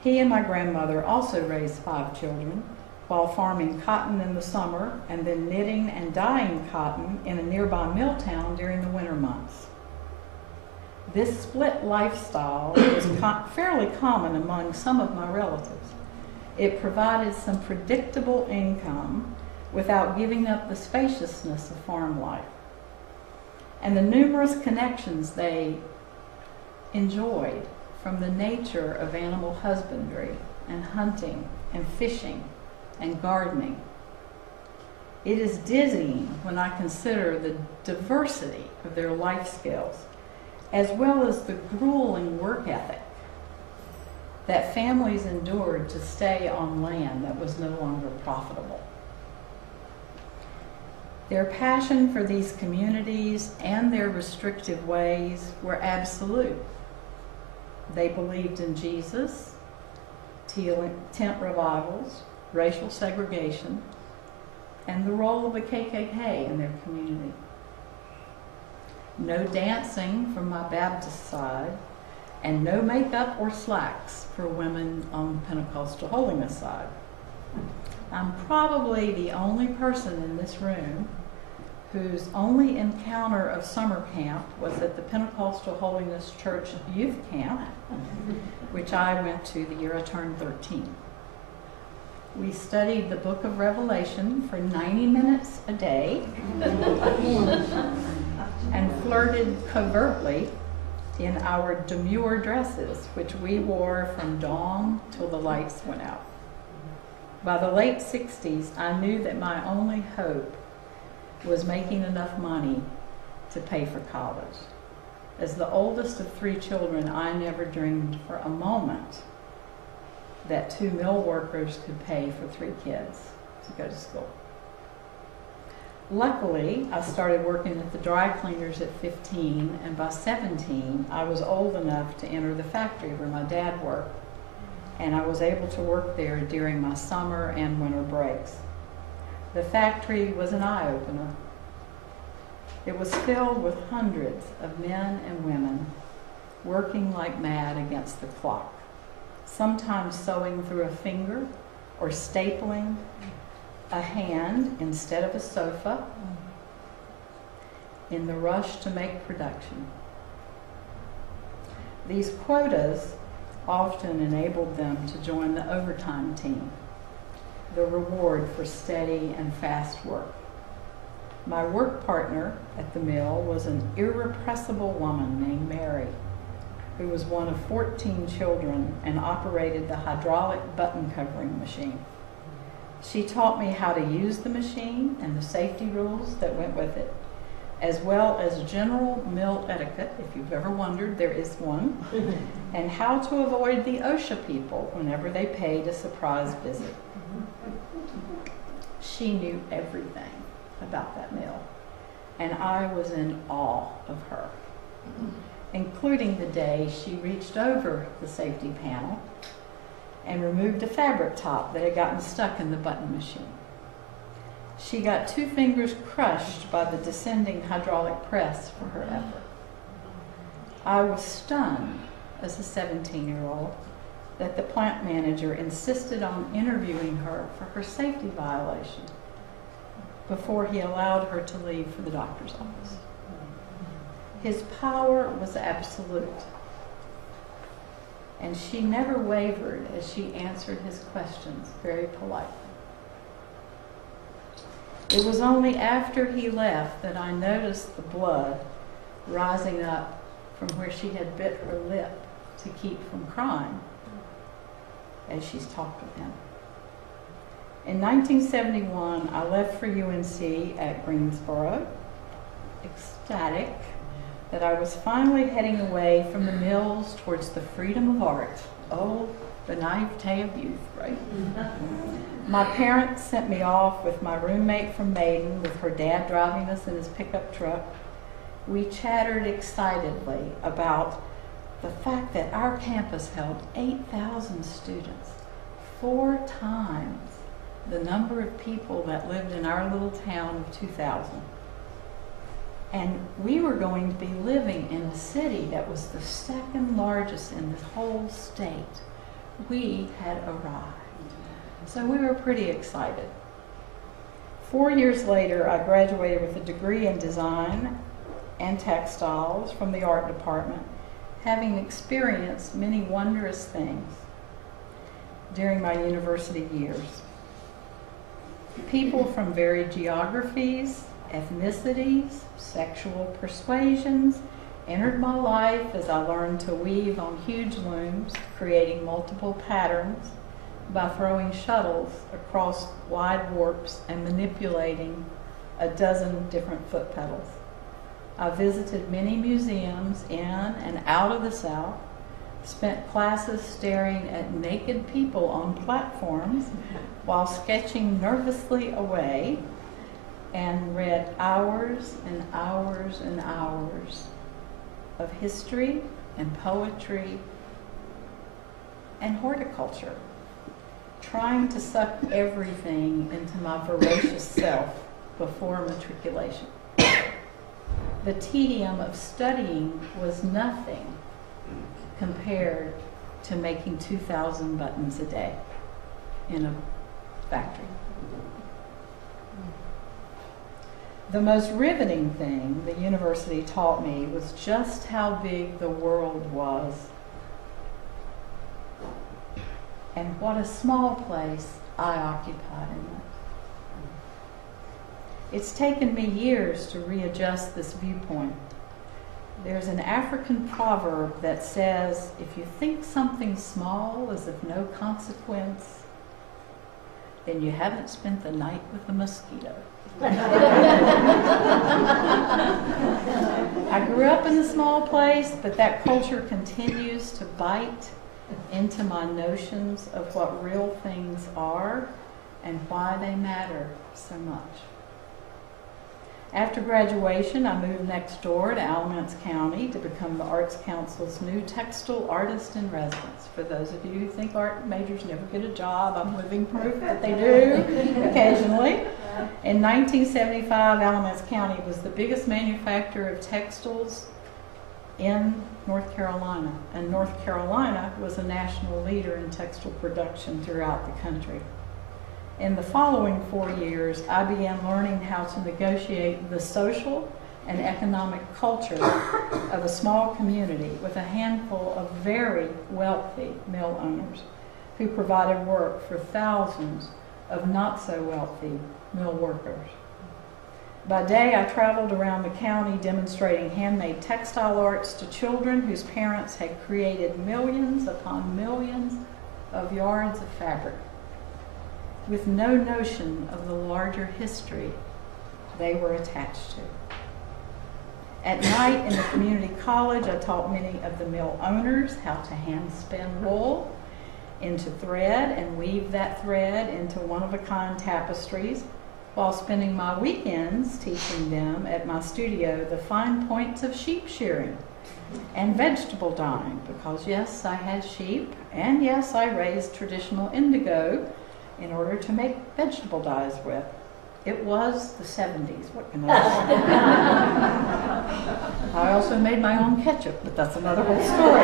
He and my grandmother also raised 5 children while farming cotton in the summer and then knitting and dyeing cotton in a nearby mill town during the winter months. This split lifestyle was fairly common among some of my relatives. It provided some predictable income without giving up the spaciousness of farm life. And the numerous connections they enjoyed from the nature of animal husbandry and hunting and fishing and gardening. It is dizzying when I consider the diversity of their life skills, as well as the grueling work ethic that families endured to stay on land that was no longer profitable. Their passion for these communities and their restrictive ways were absolute. They believed in Jesus, tent revivals, racial segregation, and the role of the KKK in their community. No dancing from my Baptist side, and no makeup or slacks for women on the Pentecostal holiness side. I'm probably the only person in this room whose only encounter of summer camp was at the Pentecostal Holiness Church youth camp, which I went to the year I turned 13. We studied the book of Revelation for 90 minutes a day and flirted covertly in our demure dresses, which we wore from dawn till the lights went out. By the late 60s, I knew that my only hope was making enough money to pay for college. As the oldest of 3 children, I never dreamed for a moment that 2 mill workers could pay for 3 kids to go to school. Luckily, I started working at the dry cleaners at 15, and by 17, I was old enough to enter the factory where my dad worked, and I was able to work there during my summer and winter breaks. The factory was an eye-opener. It was filled with hundreds of men and women working like mad against the clock, sometimes sewing through a finger or stapling a hand instead of a sofa in the rush to make production. These quotas often enabled them to join the overtime team, the reward for steady and fast work. My work partner at the mill was an irrepressible woman named Mary, who was one of 14 children and operated the hydraulic button covering machine. She taught me how to use the machine and the safety rules that went with it, as well as general mill etiquette, if you've ever wondered, there is one, and how to avoid the OSHA people whenever they paid a surprise visit. She knew everything about that mill, and I was in awe of her, including the day she reached over the safety panel and removed a fabric top that had gotten stuck in the button machine. She got 2 fingers crushed by the descending hydraulic press for her effort. I was stunned as a 17-year-old that the plant manager insisted on interviewing her for her safety violation before he allowed her to leave for the doctor's office. His power was absolute, and she never wavered as she answered his questions very politely. It was only after he left that I noticed the blood rising up from where she had bit her lip to keep from crying as she's talked with him. In 1971, I left for UNC at Greensboro, ecstatic that I was finally heading away from the mills towards the freedom of art. Oh, the naivete of youth, right? My parents sent me off with my roommate from Maiden, with her dad driving us in his pickup truck. We chattered excitedly about the fact that our campus held 8,000 students, 4 times the number of people that lived in our little town of 2,000. And we were going to be living in a city that was the 2nd largest in the whole state, we had arrived. So we were pretty excited. 4 years later, I graduated with a degree in design and textiles from the art department, having experienced many wondrous things during my university years. People from varied geographies, ethnicities, sexual persuasions entered my life as I learned to weave on huge looms, creating multiple patterns by throwing shuttles across wide warps and manipulating a dozen different foot pedals. I visited many museums in and out of the South, spent classes staring at naked people on platforms while sketching nervously away, and read hours and hours and hours of history and poetry and horticulture, trying to suck everything into my voracious self before matriculation. The tedium of studying was nothing compared to making 2,000 buttons a day in a factory. The most riveting thing the university taught me was just how big the world was and what a small place I occupied in it. It's taken me years to readjust this viewpoint. There's an African proverb that says, if you think something small is of no consequence, then you haven't spent the night with a mosquito. I grew up in a small place, but that culture continues to bite into my notions of what real things are and why they matter so much. After graduation, I moved next door to Alamance County to become the Arts Council's new textile artist in residence. For those of you who think art majors never get a job, I'm living proof that they do occasionally. In 1975, Alamance County was the biggest manufacturer of textiles in North Carolina, and North Carolina was a national leader in textile production throughout the country. In the following 4 years, I began learning how to negotiate the social and economic culture of a small community with a handful of very wealthy mill owners who provided work for thousands of not so wealthy mill workers. By day, I traveled around the county demonstrating handmade textile arts to children whose parents had created millions upon millions of yards of fabric, with no notion of the larger history they were attached to. At night in the community college, I taught many of the mill owners how to hand spin wool into thread and weave that thread into one-of-a-kind tapestries, while spending my weekends teaching them at my studio the fine points of sheep shearing and vegetable dyeing, because yes, I had sheep, and yes, I raised traditional indigo in order to make vegetable dyes with. It was the 70s, what can I say? I also made my own ketchup, but that's another whole story.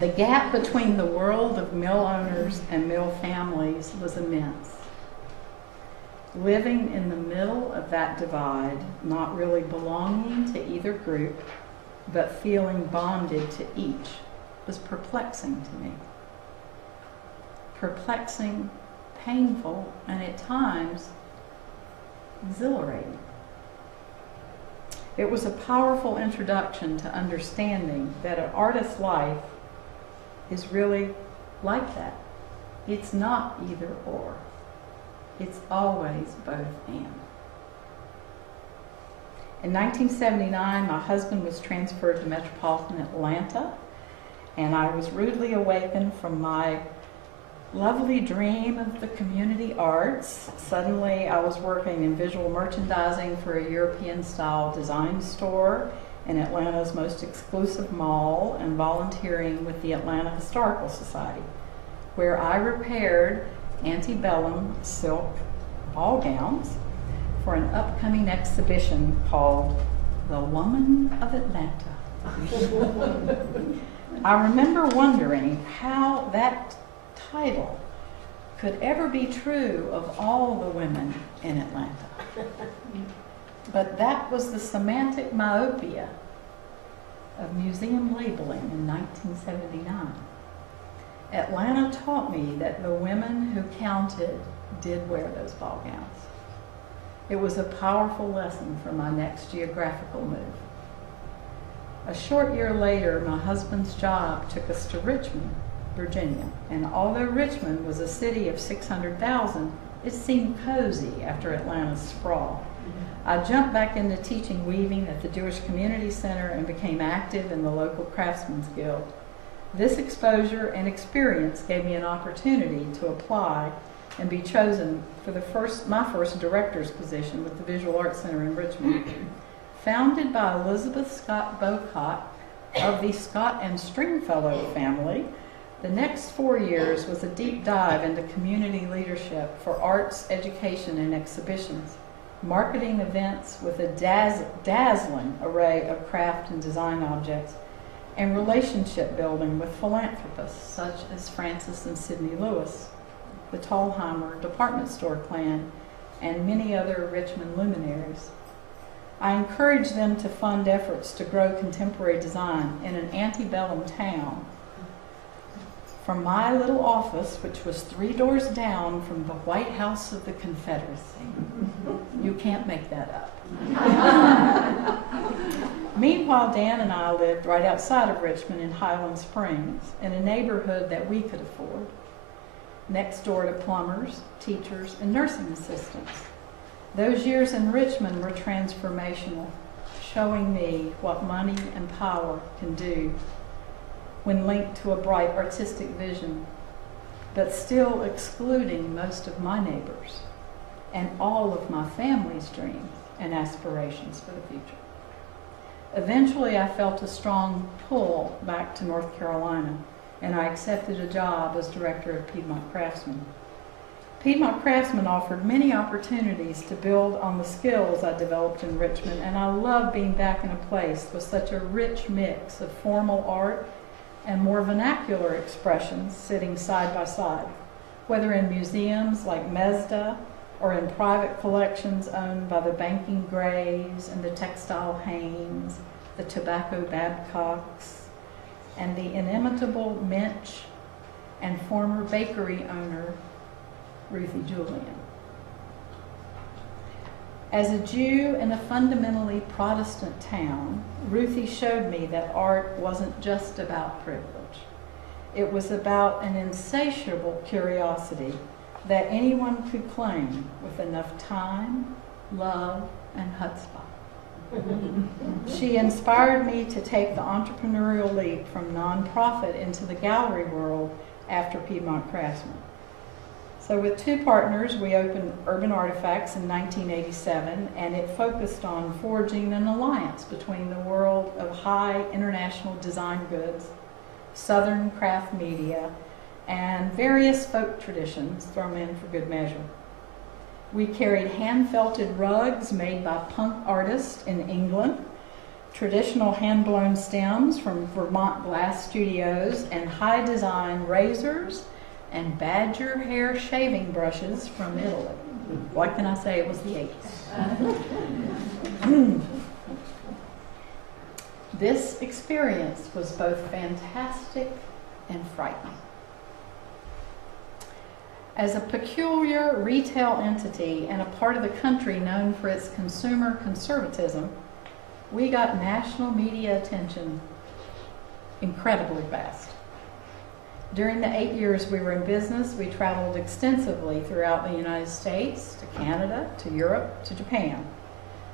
The gap between the world of mill owners and mill families was immense. Living in the middle of that divide, not really belonging to either group, but feeling bonded to each, was perplexing to me. Perplexing, painful, and at times exhilarating. It was a powerful introduction to understanding that an artist's life is really like that. It's not either or. It's always both and. In 1979, my husband was transferred to metropolitan Atlanta, and I was rudely awakened from my lovely dream of the community arts. Suddenly, I was working in visual merchandising for a European-style design store in Atlanta's most exclusive mall, and volunteering with the Atlanta Historical Society, where I repaired antebellum silk ball gowns for an upcoming exhibition called The Woman of Atlanta. I remember wondering how that title could ever be true of all the women in Atlanta. But that was the semantic myopia of museum labeling in 1979. Atlanta taught me that the women who counted did wear those ball gowns. It was a powerful lesson for my next geographical move. A short year later, my husband's job took us to Richmond, Virginia, and although Richmond was a city of 600,000, it seemed cozy after Atlanta's sprawl. I jumped back into teaching weaving at the Jewish Community Center and became active in the local Craftsmen's Guild. This exposure and experience gave me an opportunity to apply and be chosen for my first director's position with the Visual Arts Center in Richmond. Founded by Elizabeth Scott Bocott of the Scott and Stringfellow family, the next 4 years was a deep dive into community leadership for arts, education, and exhibitions, marketing events with a dazzling array of craft and design objects, and relationship building with philanthropists such as Francis and Sidney Lewis, the Tolheimer department store clan, and many other Richmond luminaries. I encouraged them to fund efforts to grow contemporary design in an antebellum town. From my little office, which was 3 doors down from the White House of the Confederacy. You can't make that up. Meanwhile, Dan and I lived right outside of Richmond in Highland Springs, in a neighborhood that we could afford, next door to plumbers, teachers, and nursing assistants. Those years in Richmond were transformational, showing me what money and power can do when linked to a bright artistic vision, but still excluding most of my neighbors and all of my family's dreams and aspirations for the future. Eventually, I felt a strong pull back to North Carolina, and I accepted a job as director of Piedmont Craftsmen. Piedmont Craftsmen offered many opportunities to build on the skills I developed in Richmond, and I love being back in a place with such a rich mix of formal art and more vernacular expressions sitting side by side, whether in museums like Mesda or in private collections owned by the Banking Grays and the Textile Haynes, the Tobacco Babcocks, and the inimitable Minch and former bakery owner Ruthie Julian. As a Jew in a fundamentally Protestant town, Ruthie showed me that art wasn't just about privilege. It was about an insatiable curiosity that anyone could claim with enough time, love, and chutzpah. She inspired me to take the entrepreneurial leap from nonprofit into the gallery world after Piedmont Craftsmen. So with 2 partners, we opened Urban Artifacts in 1987, and it focused on forging an alliance between the world of high international design goods, Southern craft media, and various folk traditions thrown in for good measure. We carried hand-felted rugs made by punk artists in England, traditional hand-blown stems from Vermont glass studios, and high-design razors and badger hair shaving brushes from Italy. What can I say? It was the 80s. This experience was both fantastic and frightening. As a peculiar retail entity and a part of the country known for its consumer conservatism, we got national media attention incredibly fast. During the 8 years we were in business, we traveled extensively throughout the United States, to Canada, to Europe, to Japan.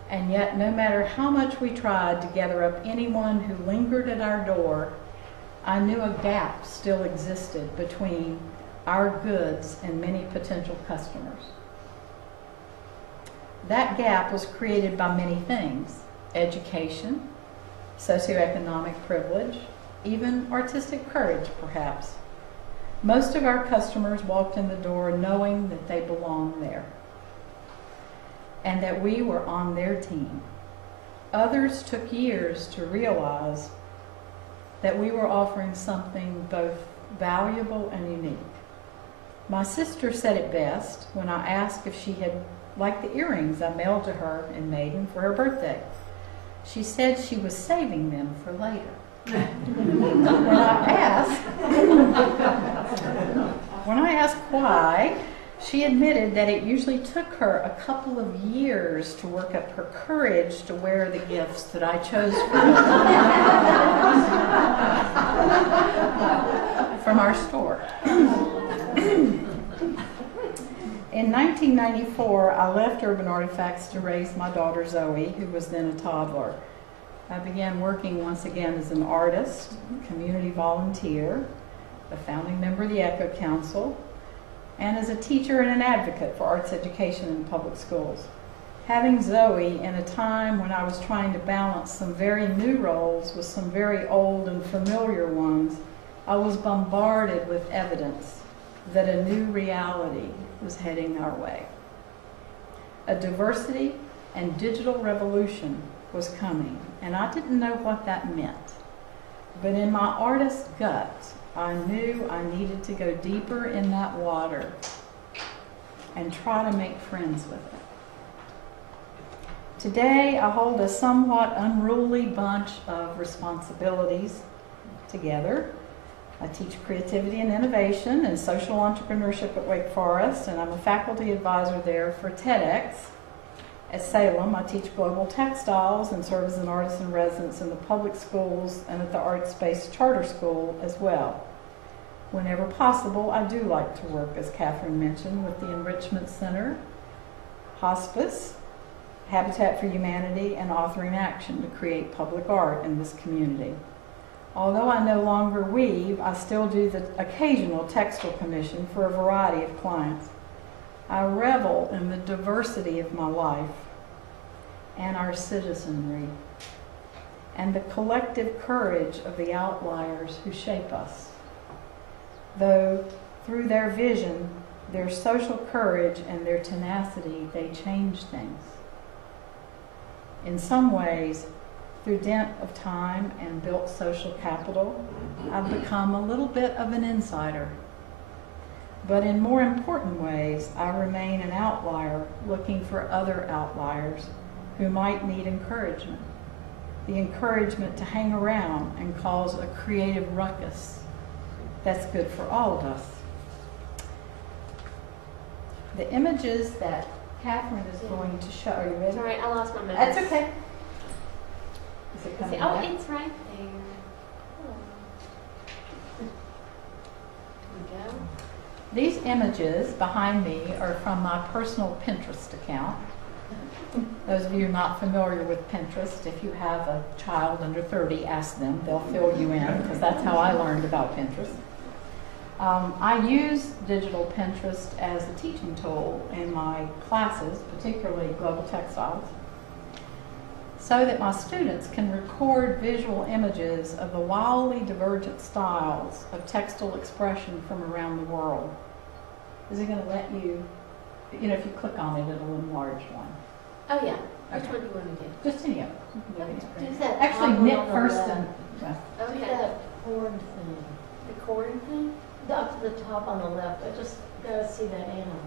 And yet, no matter how much we tried to gather up anyone who lingered at our door, I knew a gap still existed between our goods and many potential customers. That gap was created by many things: education, socioeconomic privilege, even artistic courage, perhaps. Most of our customers walked in the door knowing that they belonged there and that we were on their team. Others took years to realize that we were offering something both valuable and unique. My sister said it best when I asked if she had liked the earrings I mailed to her in Maiden for her birthday. She said she was saving them for later. When I asked why, she admitted that it usually took her a couple of years to work up her courage to wear the gifts that I chose for her from our store. In 1994, I left Urban Artifacts to raise my daughter Zoe, who was then a toddler. I began working once again as an artist, community volunteer, a founding member of the Echo Council, and as a teacher and an advocate for arts education in public schools. Having Zoe in a time when I was trying to balance some very new roles with some very old and familiar ones, I was bombarded with evidence that a new reality was heading our way. A diversity and digital revolution was coming, and I didn't know what that meant. But in my artist gut, I knew I needed to go deeper in that water and try to make friends with it. Today, I hold a somewhat unruly bunch of responsibilities together. I teach creativity and innovation and social entrepreneurship at Wake Forest, and I'm a faculty advisor there for TEDx. At Salem, I teach global textiles and serve as an artist in residence in the public schools and at the arts-based charter school as well. Whenever possible, I do like to work, as Catherine mentioned, with the Enrichment Center, hospice, Habitat for Humanity, and Authoring Action to create public art in this community. Although I no longer weave, I still do the occasional textile commission for a variety of clients. I revel in the diversity of my life and our citizenry and the collective courage of the outliers who shape us. Though through their vision, their social courage, and their tenacity, they change things. In some ways, through dint of time and built social capital, I've become a little bit of an insider. But in more important ways, I remain an outlier looking for other outliers who might need encouragement. The encouragement to hang around and cause a creative ruckus. That's good for all of us. The images that Catherine is going to show, are you ready? Sorry, I lost my notes. That's okay. Is it coming back? It's right there. Here we go. These images behind me are from my personal Pinterest account. Those of you not familiar with Pinterest, if you have a child under 30, ask them. They'll fill you in, because that's how I learned about Pinterest. I use digital Pinterest as a teaching tool in my classes, particularly global textiles, so that my students can record visual images of the wildly divergent styles of textile expression from around the world. Is it going to let you, if you click on it, it'll enlarge one. Oh yeah. Which Okay. one do you want to do? Just any of them. Do that Actually, top knit one on the first left. and, well, Do Okay. that horn thing. The corn thing? Up to the top on the left. I just gotta see that animal.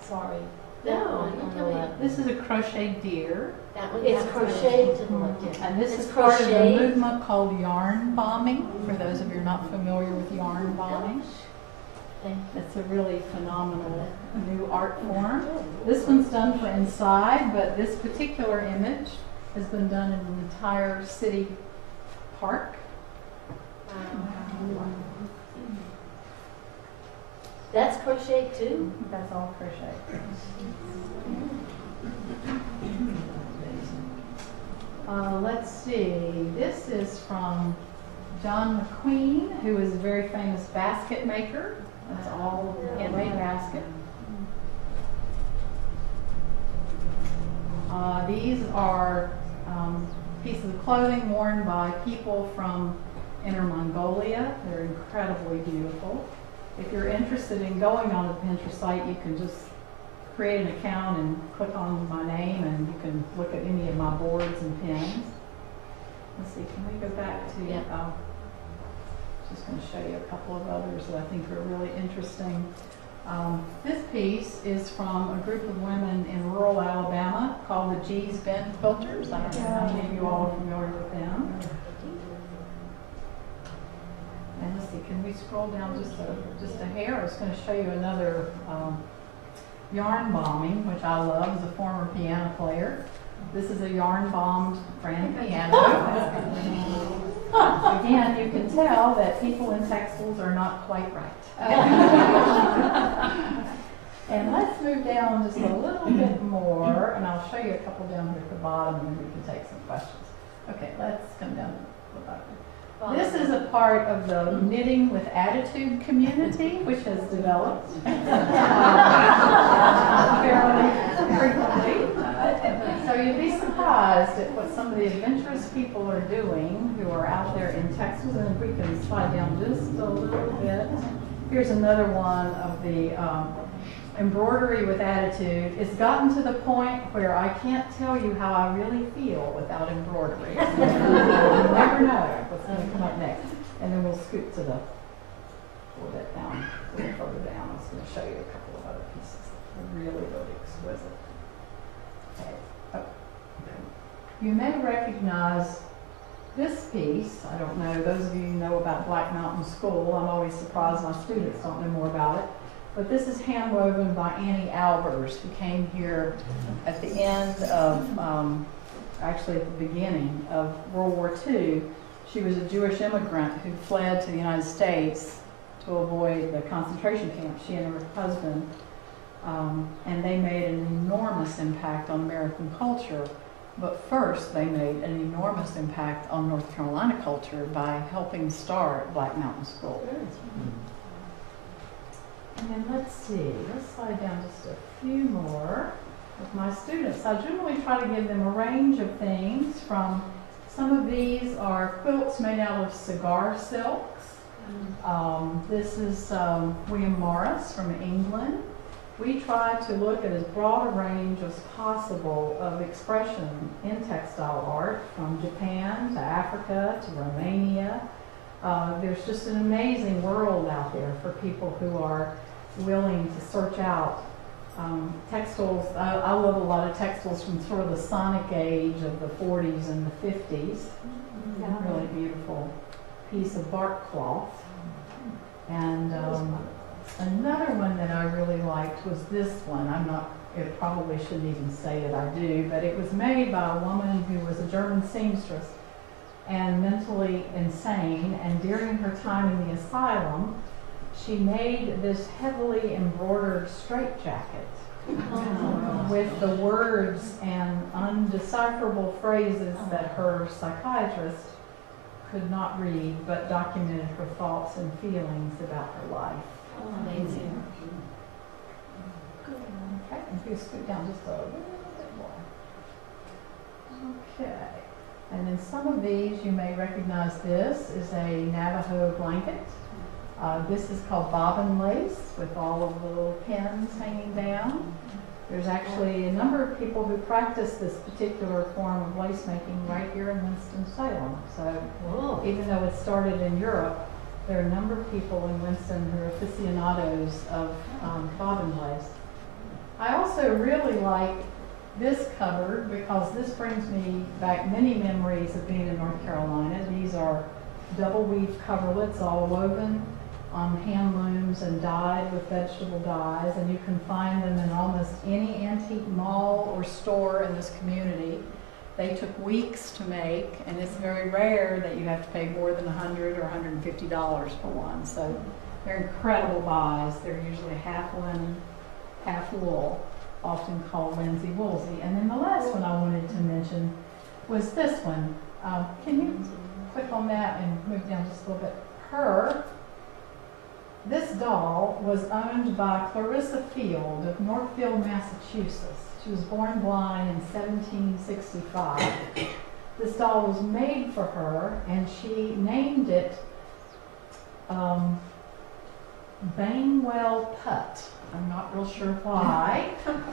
Sorry. No, That one you on tell the me. left. this is a crocheted deer. That one. It's that one's crocheted to the left. Mhm. And this It's is part of the crocheted. movement called yarn bombing, for those of you not familiar with yarn bombing. Thank It's a really phenomenal new art form. This one's done for inside, but this particular image has been done in an entire city park. Wow. That's crochet too? That's all crochet. Let's see, this is from John McQueen, who is a very famous basket maker. That's all handmade basket. These are pieces of clothing worn by people from Inner Mongolia. They're incredibly beautiful. If you're interested in going on the Pinterest site, you can just create an account and click on my name, and you can look at any of my boards and pins. Let's see, can we go back to, Yeah. going to show you a couple of others that I think are really interesting. This piece is from a group of women in rural Alabama called the G's Bend Quilters. I don't know how many of you all are familiar with them. And let's see, can we scroll down just a hair? I was going to show you another yarn bombing, which I love as a former piano player. This is a yarn bombed granny piano. Again, you can tell that people in textiles are not quite right. And let's move down just a little bit more, and I'll show you a couple down here at the bottom, and then we can take some questions. Okay, let's come down to the bottom. This is a part of the Knitting with Attitude community, which has developed fairly frequently. So you'd be surprised at what some of the adventurous people are doing who are out there in textiles. And if we can slide down just a little bit. Here's another one of the embroidery with attitude. It's gotten to the point where I can't tell you how I really feel without embroidery. You never know what's going to come up next. And then we'll scoot to the little bit down, a little further down. I was going to show you a couple of other pieces. They're really, really exquisite. Okay. Oh. You may recognize this piece. I don't know, those of you who know about Black Mountain School, I'm always surprised my students don't know more about it. But this is hand woven by Annie Albers, who came here at the end of, actually at the beginning of World War II. She was a Jewish immigrant who fled to the United States to avoid the concentration camp, she and her husband. And they made an enormous impact on American culture. But first, they made an enormous impact on North Carolina culture by helping start Black Mountain School. And then let's see, let's slide down just a few more with my students. I generally try to give them a range of things from, some of these are quilts made out of cigar silks. This is William Morris from England. We try to look at as broad a range as possible of expression in textile art, from Japan to Africa to Romania. There's just an amazing world out there for people who are willing to search out textiles. I love a lot of textiles from sort of the Sonic age of the 40s and the 50s. Really beautiful piece of bark cloth. And another one that I really liked was this one. It probably shouldn't even say that I do, but it was made by a woman who was a German seamstress and mentally insane, and during her time in the asylum, she made this heavily embroidered straitjacket with the words and undecipherable phrases that her psychiatrist could not read, but documented her thoughts and feelings about her life. Amazing. Okay, and if you scoot down just a little bit more. Okay, and then some of these you may recognize. This is a Navajo blanket. This is called Bobbin Lace with all of the little pins hanging down. There's actually a number of people who practice this particular form of lace making right here in Winston-Salem. So even though it started in Europe, there are a number of people in Winston who are aficionados of bobbin lace. I also really like this cupboard because this brings me back many memories of being in North Carolina. These are double weave coverlets, all woven on hand looms and dyed with vegetable dyes, and you can find them in almost any antique mall or store in this community. They took weeks to make, and it's very rare that you have to pay more than $100 or $150 for one. So they're incredible buys. They're usually half linen, half wool, often called linsey woolsey. And then the last one I wanted to mention was this one. Can you click on that and move down just a little bit? This doll was owned by Clarissa Field of Northfield, Massachusetts. She was born blind in 1765. This doll was made for her, and she named it Banewell Putt. I'm not real sure why,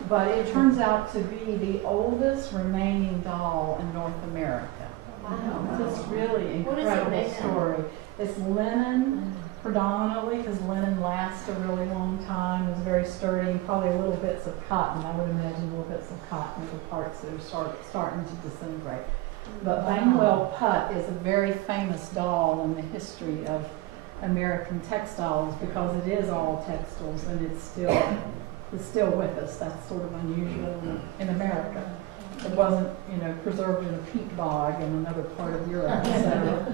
but it turns out to be the oldest remaining doll in North America. Wow. It's this really incredible story. It's linen predominantly, because linen lasts a really long time. It's very sturdy, and probably little bits of cotton. I would imagine little bits of cotton are the parts that are starting to disintegrate. But Bangwell Putt is a very famous doll in the history of American textiles, because it is all textiles, and it's still with us. That's sort of unusual in America. It wasn't, preserved in a peat bog in another part of Europe, etc.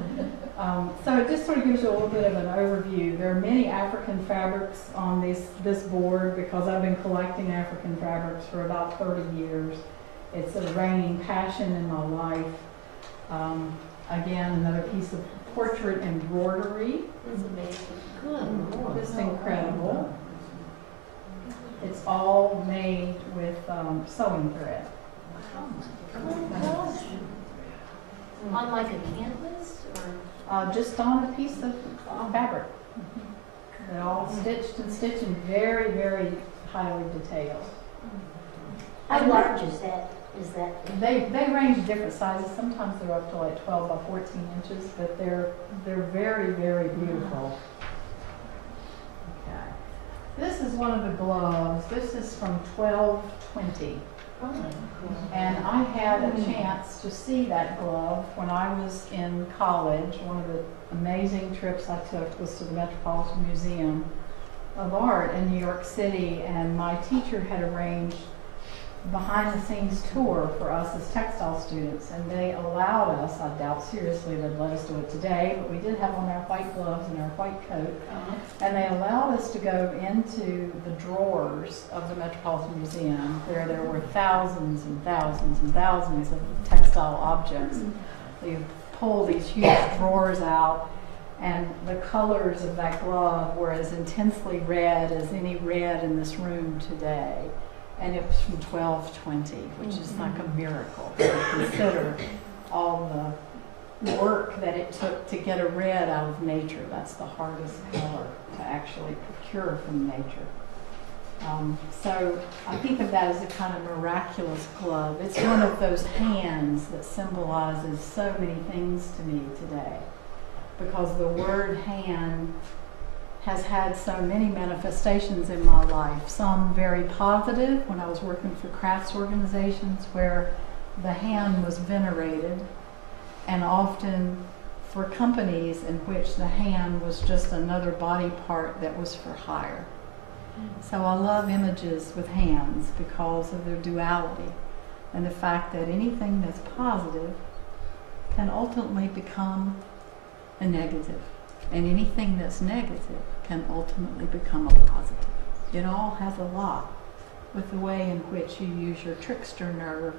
So it just sort of gives you a little bit of an overview. There are many African fabrics on this board, because I've been collecting African fabrics for about 30 years. It's a reigning passion in my life. Again, another piece of portrait embroidery. It's amazing. Good. Just incredible. It's all made with sewing thread. On like a canvas or? Just on a piece of fabric. They're all stitched and very, very highly detailed. How large is that? They range different sizes. Sometimes they're up to like 12 by 14 inches, but they're very, very beautiful. Okay. This is one of the gloves. This is from 1220. And I had a chance to see that glove when I was in college. One of the amazing trips I took was to the Metropolitan Museum of Art in New York City, and my teacher had arranged behind-the-scenes tour for us as textile students, and they allowed us, I doubt seriously they'd let us do it today, but we did have on our white gloves and our white coat, and they allowed us to go into the drawers of the Metropolitan Museum, where there were thousands and thousands and thousands of textile objects. You pull these huge drawers out, and the colors of that glove were as intensely red as any red in this room today. And it was from 1220, which is like a miracle. Consider all the work that it took to get a red out of nature. That's the hardest color to actually procure from nature. So I think of that as a kind of miraculous glove. It's one of those hands that symbolizes so many things to me today, because the word hand has had so many manifestations in my life. Some very positive, when I was working for crafts organizations where the hand was venerated, and often for companies in which the hand was just another body part that was for hire. So I love images with hands because of their duality, and the fact that anything that's positive can ultimately become a negative, and anything that's negative can ultimately become a positive. It all has a lot with the way in which you use your trickster nerve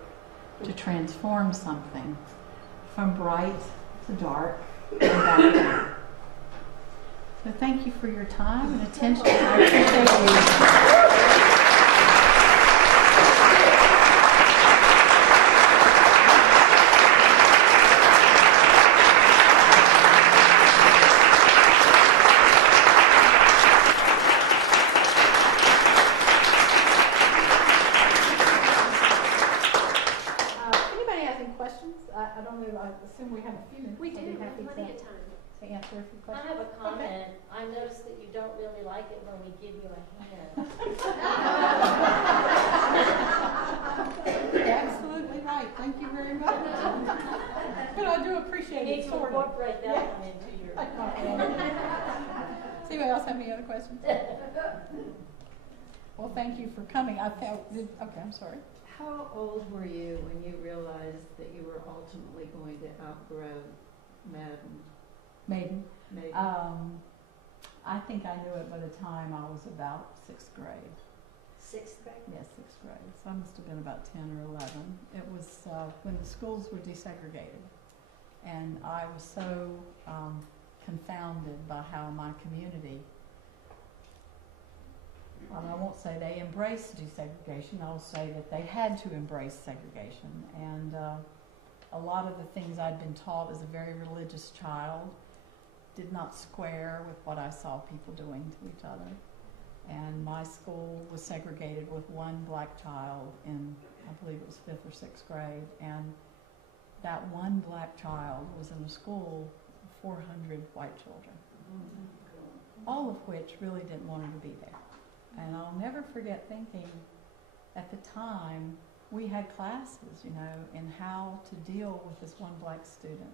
to transform something from bright to dark and back down. So thank you for your time and attention. I appreciate you. I assume we have a few minutes. We do. I'll be We have happy plenty of time. to answer a few I questions. have a comment. I noticed that you don't really like it when we give you a hand. You're absolutely right. Thank you very much. But I do appreciate You need it. to Sort of. incorporate that one into your. Does anybody else have any other questions? Well, thank you for coming. Okay, I'm sorry. How old were you when you realized that you were ultimately going to outgrow Maiden. Maiden? I think I knew it by the time I was about 6th grade. 6th grade? Yes, 6th grade. So I must have been about 10 or 11. It was when the schools were desegregated. And I was so confounded by how my community, I won't say they embraced desegregation, I'll say that they had to embrace segregation. And a lot of the things I'd been taught as a very religious child did not square with what I saw people doing to each other. And my school was segregated with one black child in, I believe it was 5th or 6th grade. And that one black child was in a school 400 white children, all of which really didn't want her to be there. And I'll never forget thinking, at the time, we had classes, in how to deal with this one black student.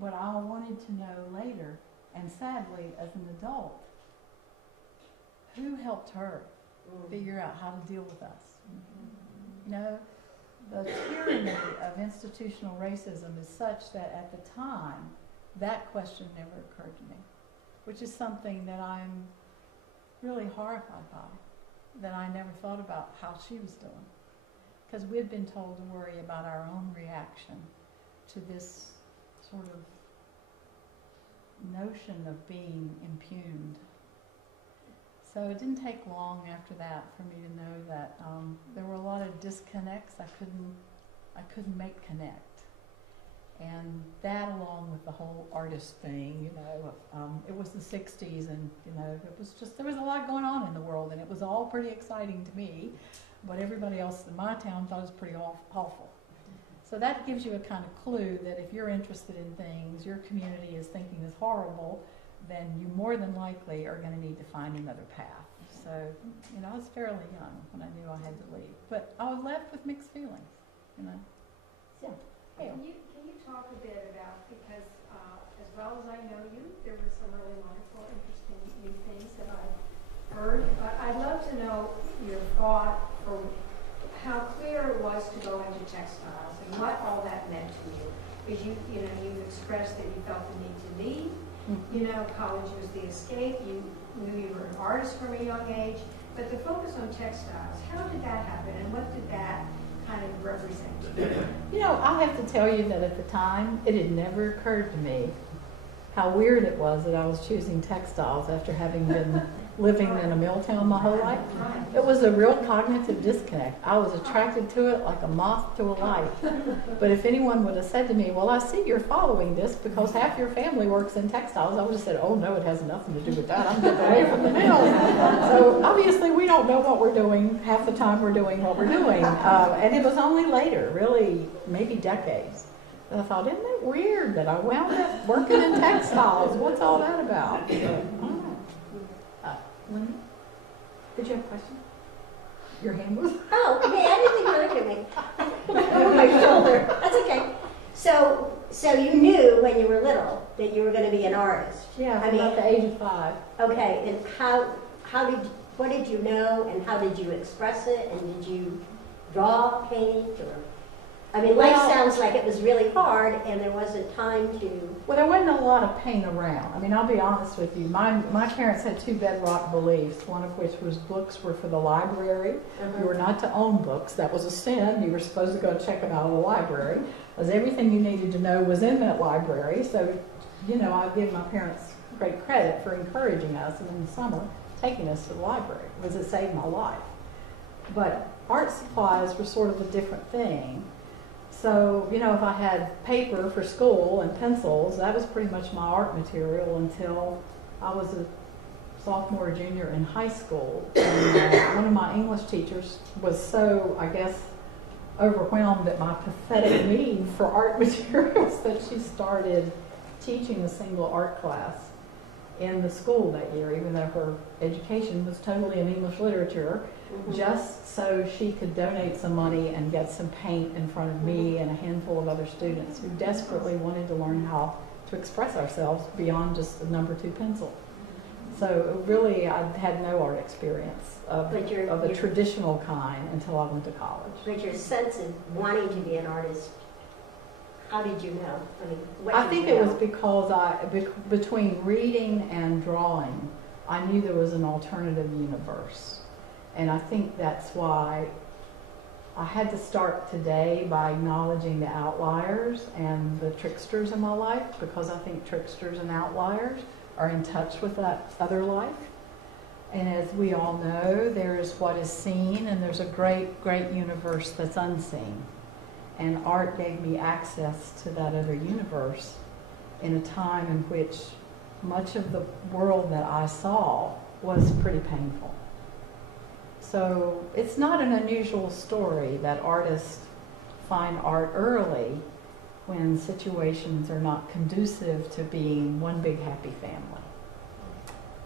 But I wanted to know later, and sadly, as an adult, who helped her figure out how to deal with us? The tyranny of institutional racism is such that at the time, that question never occurred to me, which is something that I'm really horrified by, that I never thought about how she was doing. Because we'd been told to worry about our own reaction to this sort of notion of being impugned. So it didn't take long after that for me to know that there were a lot of disconnects. I couldn't make connect, and that, along with the whole artist thing, it was the '60s, and it was just, there was a lot going on in the world, and it was all pretty exciting to me, but everybody else in my town thought it was pretty awful. So that gives you a kind of clue that if you're interested in things, your community is thinking is horrible, then you more than likely are going to need to find another path. So, I was fairly young when I knew I had to leave. But I was left with mixed feelings, Yeah. Can you talk a bit about, because as well as I know you, there were some really wonderful, interesting new things that I've heard, but I'd love to know your thought for how clear it was to go into textiles and what all that meant to you. Because you've expressed that you felt the need to leave. College was the escape. You knew you were an artist from a young age. But the focus on textiles, how did that happen, and what did that kind of represent to you? I have to tell you that at the time, it had never occurred to me how weird it was that I was choosing textiles after having been living in a mill town my whole life. It was a real cognitive disconnect. I was attracted to it like a moth to a light. But if anyone would have said to me, well, I see you're following this because half your family works in textiles, I would have said, oh no, it has nothing to do with that. I'm getting away from the mill. So obviously we don't know what we're doing half the time we're doing what we're doing. And it was only later, really, maybe decades, that I thought, isn't it weird that I wound up working in textiles? What's all that about? So, Linda, did you have a question? Your hand was... Oh, okay, I didn't think you were looking at me. Over my shoulder. That's okay. So you knew when you were little that you were going to be an artist. Yeah, about the age of 5. Okay, and what did you know, and how did you express it, and did you draw, paint, or... life sounds like it was really hard, and there wasn't time to... Well, there wasn't a lot of paint around. I'll be honest with you. My parents had 2 bedrock beliefs, one of which was books were for the library. You were not to own books. That was a sin. You were supposed to go check them out of the library, because everything you needed to know was in that library. So, I give my parents great credit for encouraging us, and in the summer, taking us to the library, because it saved my life. But art supplies were sort of a different thing. So, if I had paper for school and pencils, that was pretty much my art material until I was a sophomore or junior in high school. And one of my English teachers was so, I guess, overwhelmed at my pathetic need for art materials that she started teaching a single art class in the school that year, even though her education was totally in English literature, just so she could donate some money and get some paint in front of me and a handful of other students who desperately wanted to learn how to express ourselves beyond just a number 2 pencil. So really, I had no art experience of the traditional kind until I went to college. But your sense of wanting to be an artist, how did you know? I think it was because between reading and drawing, I knew there was an alternative universe. And I think that's why I had to start today by acknowledging the outliers and the tricksters in my life, because I think tricksters and outliers are in touch with that other life. And as we all know, there's what is seen, and there's a great, great universe that's unseen. And art gave me access to that other universe in a time in which much of the world that I saw was pretty painful. So it's not an unusual story that artists find art early when situations are not conducive to being one big happy family.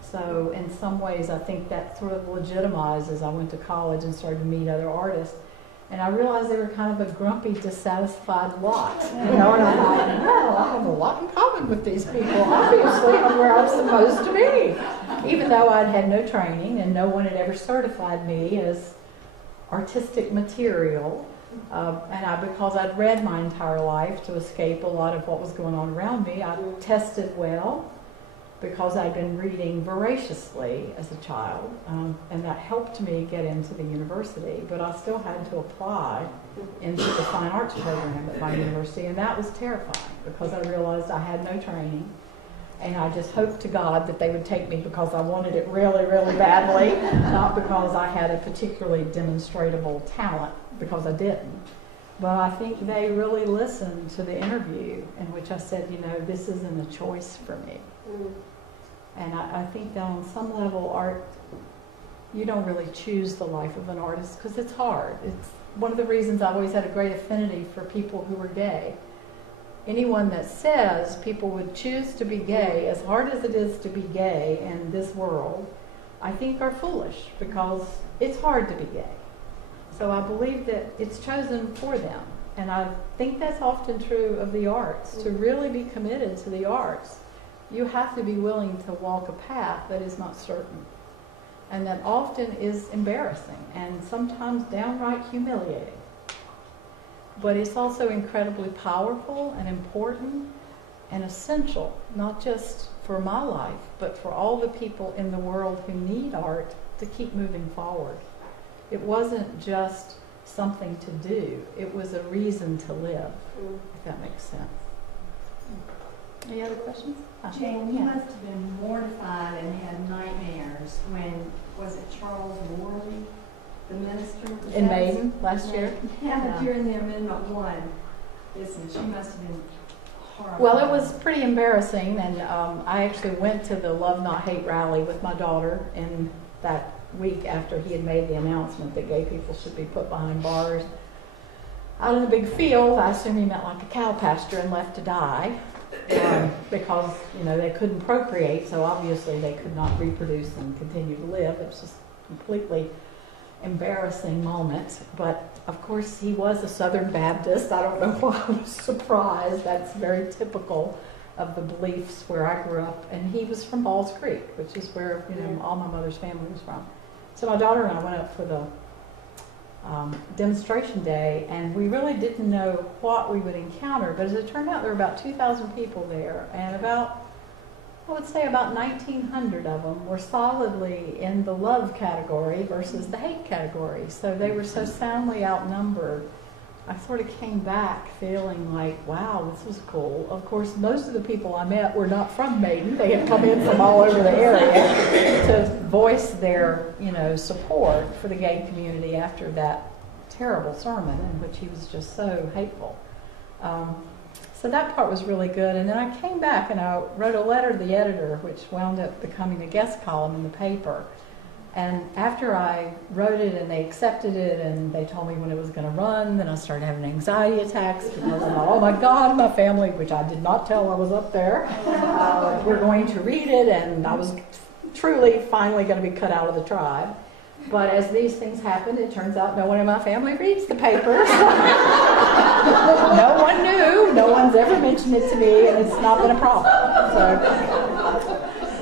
So in some ways, I think that sort of legitimized as I went to college and started to meet other artists. And I realized they were kind of a grumpy, dissatisfied lot. You know, and I thought, well, I have a lot in common with these people. Obviously, I'm where I'm supposed to be. Even though I'd had no training and no one had ever certified me as artistic material. Because I'd read my entire life to escape a lot of what was going on around me, I tested well because I'd been reading voraciously as a child, and that helped me get into the university, but I still had to apply into the fine arts program at my university, and that was terrifying because I realized I had no training, and I just hoped to God that they would take me because I wanted it really, really badly, not because I had a particularly demonstrable talent, because I didn't. But I think they really listened to the interview in which I said, you know, this isn't a choice for me. And I think that on some level, art, you don't really choose the life of an artist because it's hard. It's one of the reasons I've always had a great affinity for people who are gay. Anyone that says people would choose to be gay, as hard as it is to be gay in this world, I think are foolish because it's hard to be gay. So I believe that it's chosen for them. And I think that's often true of the arts. To really be committed to the arts, you have to be willing to walk a path that is not certain. And that often is embarrassing and sometimes downright humiliating. But it's also incredibly powerful and important and essential, not just for my life, but for all the people in the world who need art to keep moving forward. It wasn't just something to do, it was a reason to live, if that makes sense. Any other questions? Jane, you must have been mortified and had nightmares when, was it Charles Morley, the minister? In Maiden last year? Yeah, but during the Amendment 1 business, you must have been horrified. Well, it was pretty embarrassing, and I actually went to the Love Not Hate rally with my daughter in that week after he had made the announcement that gay people should be put behind bars. Out in the big field, I assume he meant like a cow pasture and left to die. Because, you know, they couldn't procreate, so obviously they could not reproduce and continue to live. It was just a completely embarrassing moment. But, of course, he was a Southern Baptist. I don't know why I was surprised. That's very typical of the beliefs where I grew up. And he was from Balls Creek, which is where, you know, all my mother's family was from. So my daughter and I went up for the demonstration day, and we really didn't know what we would encounter, but as it turned out there were about 2,000 people there, and about, I would say about 1,900 of them were solidly in the love category versus the hate category. So they were so soundly outnumbered. I sort of came back feeling like, wow, this was cool. Of course, most of the people I met were not from Maiden. They had come in from all over the area to voice their, you know, support for the gay community after that terrible sermon in which he was just so hateful. So that part was really good. And then I came back and I wrote a letter to the editor, which wound up becoming a guest column in the paper. And after I wrote it and they accepted it and they told me when it was going to run, then I started having anxiety attacks because I thought, oh my God, my family, which I did not tell I was up there, were going to read it, and I was truly finally going to be cut out of the tribe. But as these things happen, it turns out no one in my family reads the papers. No one knew. No one's ever mentioned it to me, and it's not been a problem. So,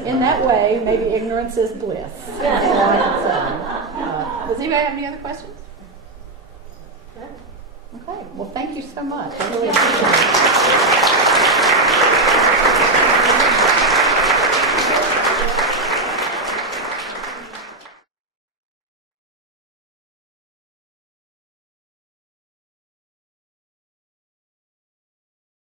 in that way, maybe ignorance is bliss. That's all I can say. Does anybody have any other questions? Okay. Well, thank you so much. I really appreciate it.